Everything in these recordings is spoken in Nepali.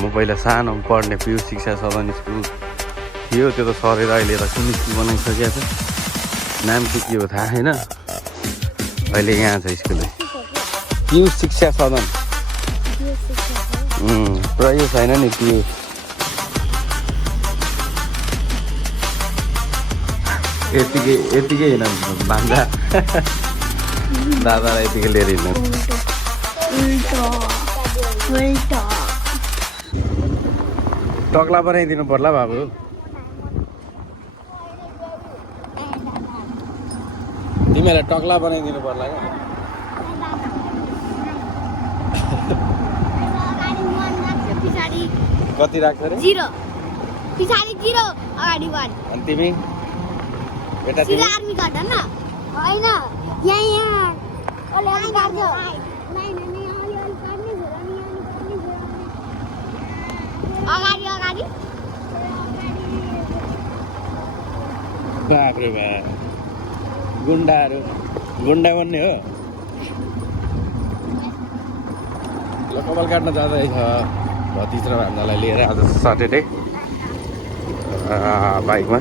म पहिला सानोमा पढ्ने पियु शिक्षा सदन स्कुल थियो, त्यो त सरेर अहिले त कुन स्कुल बनाइसकेको छ, नाम चाहिँ के हो थाहा छैन। अहिले यहाँ छ स्कुल पियु शिक्षा सदन। प्रयोग छैन नि पियु। यतिकै होइन भान्जा दादालाई यतिकै लिएर हिँड्नु। टक्ला बनाइदिनु पर्ला बाबु। तिमीलाई टक्ला बनाइदिनु पर्ला क्या। कति राख्छ रे? 0 पछाडि 0 अगाडि 1। अनि तिमी बेटा सिधा आर्मी काट्छ न हैन यहाँ ओले आइ काट्छ अगाडि बाप रे बाप गुन्डा बन्ने हो। ल कपाल काट्न जाँदैछ भतिज र भान्जालाई लिएर आज सटरडे बाइकमा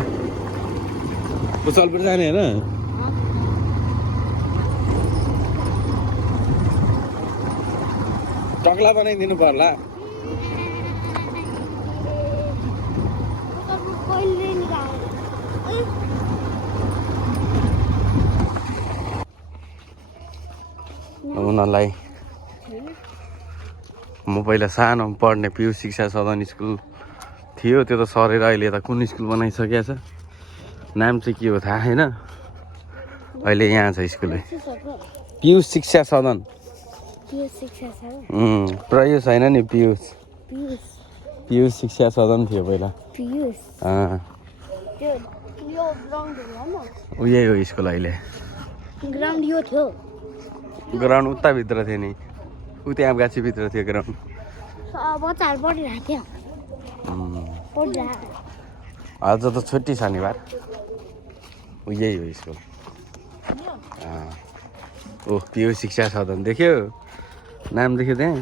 पुसलपुर जाने होइन। टक्ला बनाइदिनु पर्ला। उनीहरूलाई म पहिला सानोमा पढ्ने पियु शिक्षा सदन स्कुल थियो, त्यो त सरेर अहिले त कुन स्कुल बनाइसकेको छ, नाम चाहिँ के हो थाहा छैन। अहिले यहाँ छ स्कुल पियु शिक्षा सदन। प्रयोग छैन नि पियु शिक्षा सदन थियो पहिला। यही हो स्कुल अहिले। ग्राउन्ड यो थियो। ग्राउन्ड उता भित्र थियो नि, त्यहाँ गाछी भित्र थियो ग्राउन्ड। बच्चाहरू पढिरहेको थियो। आज त छुट्टी शनिबार। यही हो स्कुल। ओ पियु शिक्षा सदन देख्यो, नाम देख्यो त्यहाँ।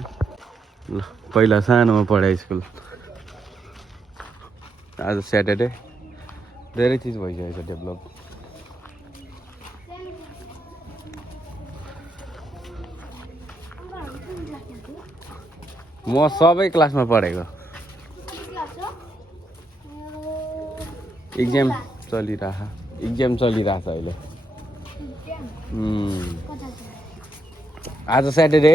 ल पहिला सानोमा पढाए स्कुल। आज स्याटरडे धेरै चिज भइसकेको छ डेभलप। म सबै क्लासमा पढेको। इक्जाम चलिरहेछ अहिले। आज स्याटरडे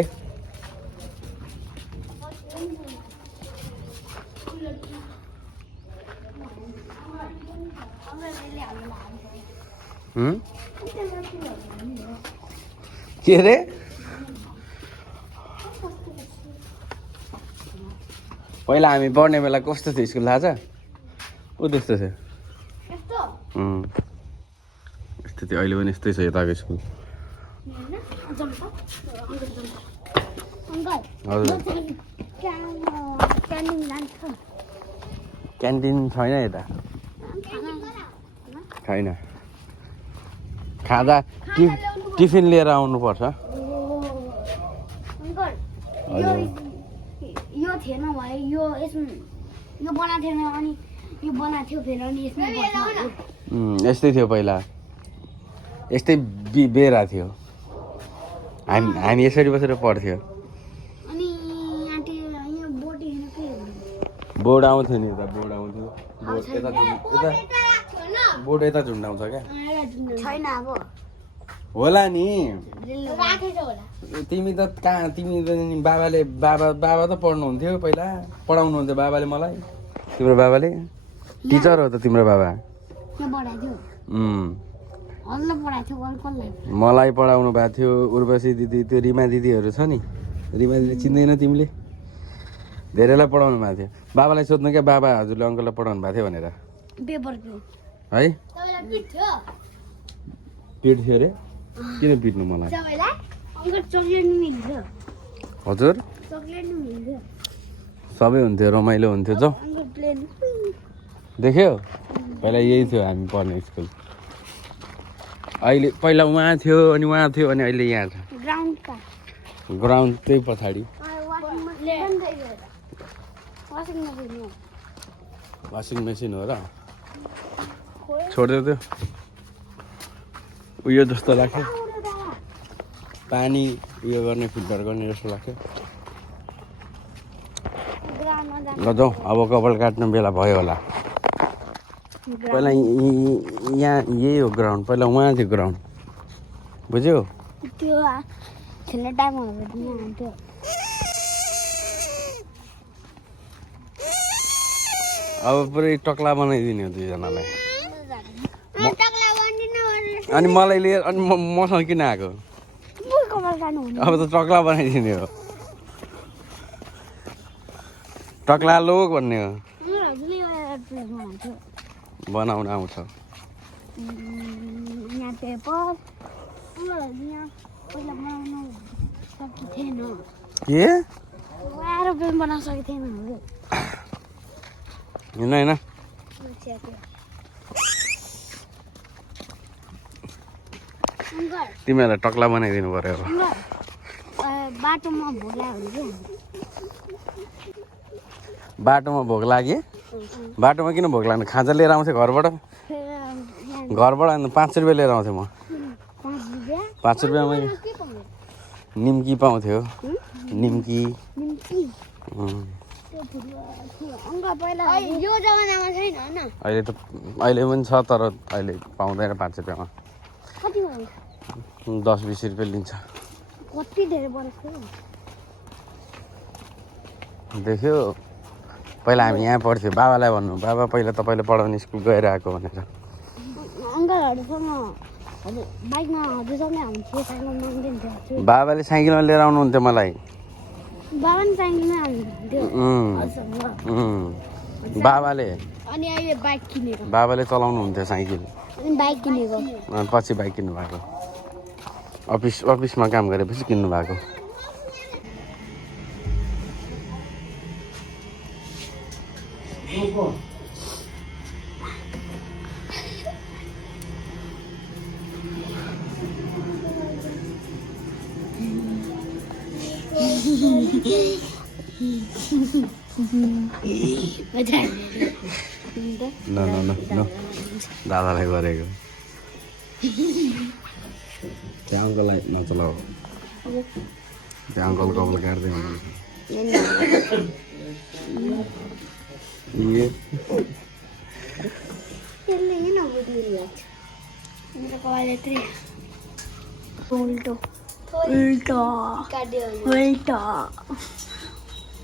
के रे? पहिला हामी पढ्ने बेला कस्तो थियो स्कुल थाहा छ? ऊ त्यस्तो थियो। यस्तो थियो, अहिले पनि यस्तै छ यताको स्कुल। क्यान्टिन छैन यता, छैन। खाँदा टिफिन लिएर आउनुपर्छ। यो थिएन भाइ, यो बनाएको थिएन अनि यो बनाएको थियो फेरि अनि यसमा यस्तै थियो पहिला, यस्तै बेरा थियो। हामी यसरी बसेर पढ्थ्यो। बोर्ड आउँथ्यो नि यता, बोर्ड यता झुन्डाउँछ क्या। छैन अब होला नि। तिमी त कहाँ, तिमी त बाबा त पढ्नुहुन्थ्यो पहिला, पढाउनुहुन्थ्यो बाबाले मलाई। तिम्रो बाबाले टिचर हो त तिम्रो बाबा? मलाई पढाउनु भएको थियो। उर्वशी दिदी, त्यो रिमा दिदीहरू छ नि, रिमा दिदी चिन्दैन तिमीले? धेरैलाई पढाउनु भएको थियो। बाबालाई सोध्नु क्या, बाबा हजुरले अङ्कललाई पढाउनु भएको थियो भनेर है। पिट थियो अरे? किन पिट्नु मलाई? हजुर सबै हुन्थ्यो, रमाइलो हुन्थ्यो। जाऊ देख्यो, पहिला यही थियो हामी पढ्ने स्कुल। अहिले पहिला उहाँ थियो अनि अहिले यहाँ छ। ग्राउन्ड त्यही पछाडि। वासिङ मेसिन हो र छोडिदियो त्यो उयो जस्तो लाग्यो पानी उयो गर्ने फिल्टर गर्ने जस्तो लाग्यो ल जाउँ अब कपाल काट्ने बेला भयो होला पहिला यहाँ यही हो ग्राउन्ड पहिला उहाँ थियो ग्राउन्ड बुझ्यो त्यो खेल्ने टाइम हुन्थ्यो अब पुरै टक्ला बनाइदिने हो दुईजनालाई अनि मलाई लिएर अनि मसँग किन आएको अब त टक्ला बनाइदिने हो टक्ला लोक भन्ने हो बनाउन आउँछ के एरोप्लेन बनाउन सकेको थिएन होइन होइन तिमीहरूलाई टक्ला बनाइदिनु पर्यो अब बाटोमा भोक लाग्यो बाटोमा भोक लाग्यो बाटोमा किन भोक लाग्नु खाजा लिएर आउँथेँ घरबाट अनि 5 रुपियाँ लिएर आउँथेँ म 5 रुपियाँमा निम्की पाउँथ्यो निम्की यो जमानामा छैन हैन अहिले पनि छ तर अहिले पाउँदैन 5 रुपियाँमा कति 10-20 रुपियाँ लिन्छ कति धेरै बढेको देख्यो पहिला हामी यहाँ पढ्थ्यो बाबालाई भन्नु बाबा पहिला तपाईँले पढाउने स्कुल गएर आएको भनेर अङ्कलहरूसँग हजुर बाइकमा हजुरसँगै हुन्थ्यो साइकल माग्दिन्थ्यो बाबाले साइकलमा लिएर आउनुहुन्थ्यो मलाई बाबा नि साइकलमै आउनुहुन्थ्यो बाबाले अनि अहिले बाइक किनेको बाबाले चलाउनुहुन्थ्यो साइकल अनि बाइक किनेको अनि पछि बाइक किन्नु भएको अफिसमा काम गरेपछि किन्नु भएको न दादालाई गरेको त्यो अङ्कललाई नचलाऊ त्यो अङ्कल कपाल काट्दै हुनुहुन्छ उल्टो उल्टो उल्टो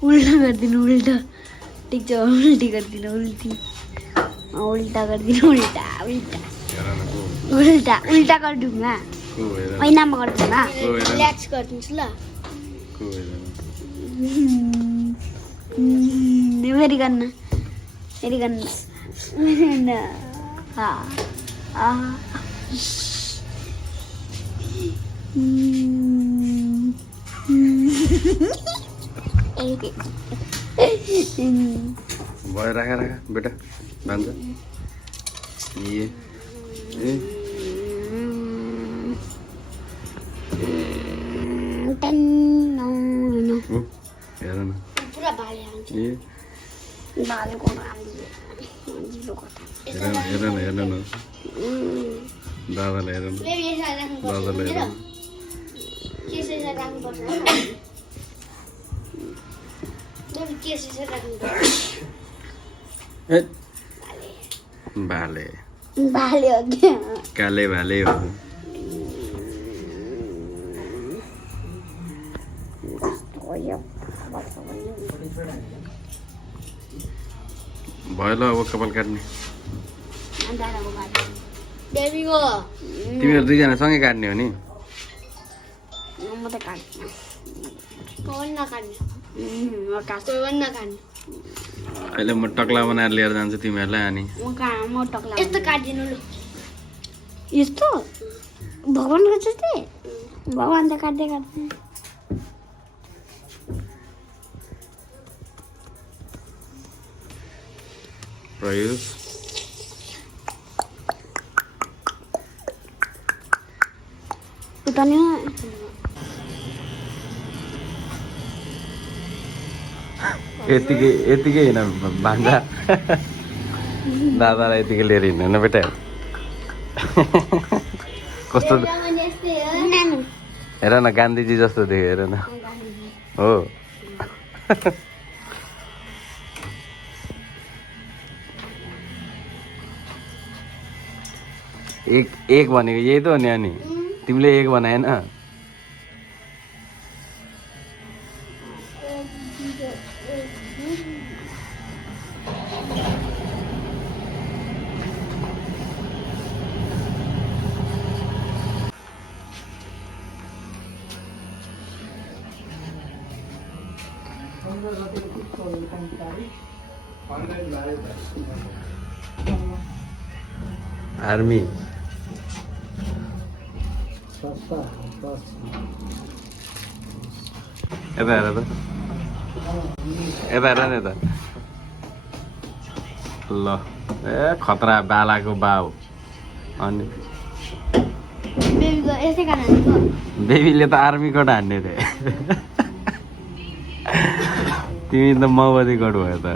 उल्टा गरिदिनु उल्टा ठिक छ उल्टी गरिदिनु उल्टी उल्टा गरिदिनु उल्टा उल्टा उल्टा उल्टा गरिदिउँ न ऐनामा गरिदिउँ न रिल्याक्स गरिदिन्छु ल फेरि गर्न फेरि गर्न भयो राख बेटा भन्छ हेर न पुरा भाले आउँछ भालेको हेर न दादालाई हेर न दादालाई हेर भाले भाले हो क्या काले भाले हो भयो ल अब कपाल काट्ने तिमीहरू दुईजना सँगै काट्ने हो नि म त काट्दिनँ अहिले म टक्ला बनाएर लिएर जान्छु तिमीहरूलाई अनि म टक्ला यस्तो काट्दिनु ल यस्तो भगवानको जस्तै भगवान त काट्दै काट्दै प्रयुस उतानी यतिकै हिँड भान्जा दादालाई यतिकै लिएर हिँड्नु न बेटा कस्तो हेर न गान्धीजी जस्तो देख्यो हेर न हो एक भनेको यही त हो नि अनि तिमीले एक बनाएन आर्मी यता हेर त यता हेर नि त ल ए खतरा बालाको बाउ अनि बेबीले त आर्मी कोट हान्ने रे तिमी त माओवादी कोट भयो त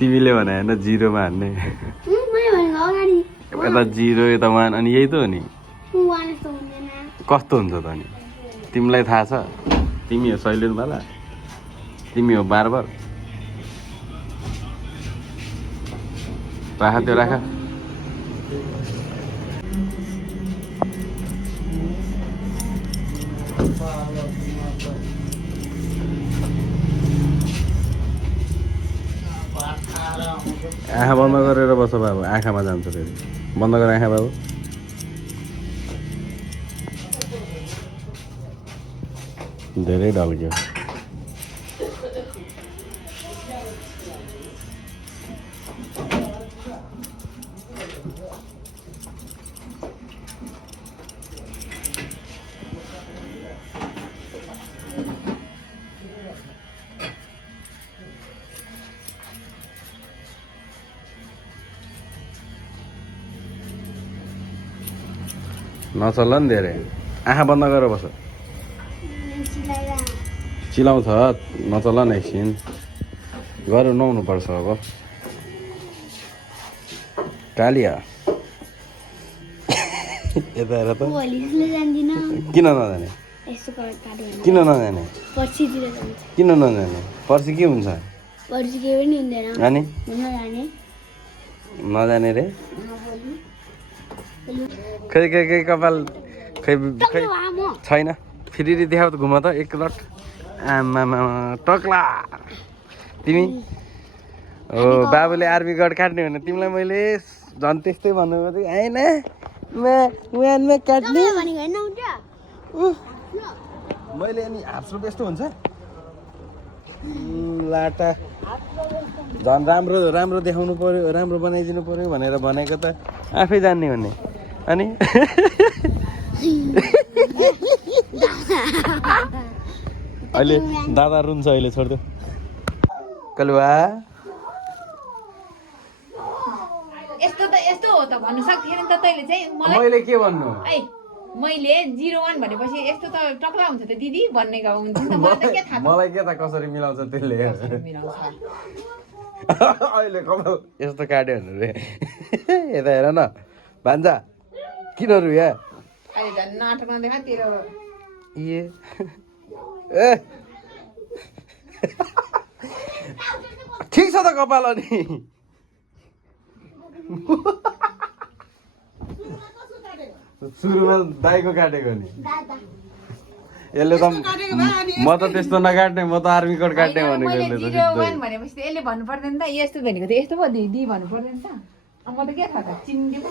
तिमीले भने होइन जिरोमा हान्ने यता जिरो यता वान अनि यही त हो नि कस्तो हुन्छ त अनि तिमीलाई थाहा छ तिमी हो सैलुन वाला तिमी हो बार्बर राख त्यो राख आँखा बन्द गरेर बस बाबु आँखामा जान्छ फेरि बन्द गर आँखा बाबु धेरै ढल्क्यो नचल्ला नि धेरै आँखा बन्द गरेर बस चिलाउँछ नचल्ला न एकछिन गरेर नुहाउनु पर्छ अब कालिया यता हेर त किन नजाने किन नजाने किन नजाने पर्सि के हुन्छ अनि नजाने रे खै खै खै कपाल खै खै छैन फेरि देखाउ त घुम त एक लट आमामा टक्ला तिमी हो बाबुले आर्मी गार्ड काट्ने भने तिमीलाई मैले झन् त्यस्तै भन्नुभएको थियो होइन वानमा काट्ने मैले अनि हाफ यस्तो हुन्छ लाटा झन् राम्रो राम्रो देखाउनु पर्यो राम्रो बनाइदिनु पर्यो भनेर भनेको त आफै जान्ने भन्ने अनि अहिले दादा रुन्छ अहिले छोड्देऊ कलुवा यस्तो त यस्तो हो त भन्नु सक्थेन नि त तैले चाहिँ मैले के भन्नु मैले 01 भनेपछि यस्तो त टक्ला हुन्छ त दिदी भन्ने गाउँ हुन्छ नि त मलाई त के थाहा मलाई के थाहा कसरी मिलाउँछ त्यसले अहिले कपाल यस्तो काट्यो भने रे यता हेर न भान्जा किन रुया अहिले झन् नाटकमा देखा तेरो ए ठिक छ त कपाल अनि सुरुमा दाइको काटेको नि यसले त म त त्यस्तो नकाट्ने म त आर्मी कोड काट्ने भनेको मैले 01 भनेपछि त यसले भन्नु पर्दैन त यस्तो भनेको त यस्तो पो दिदी भन्नु पर्दैन त म त के थाहा त चिन्ने पो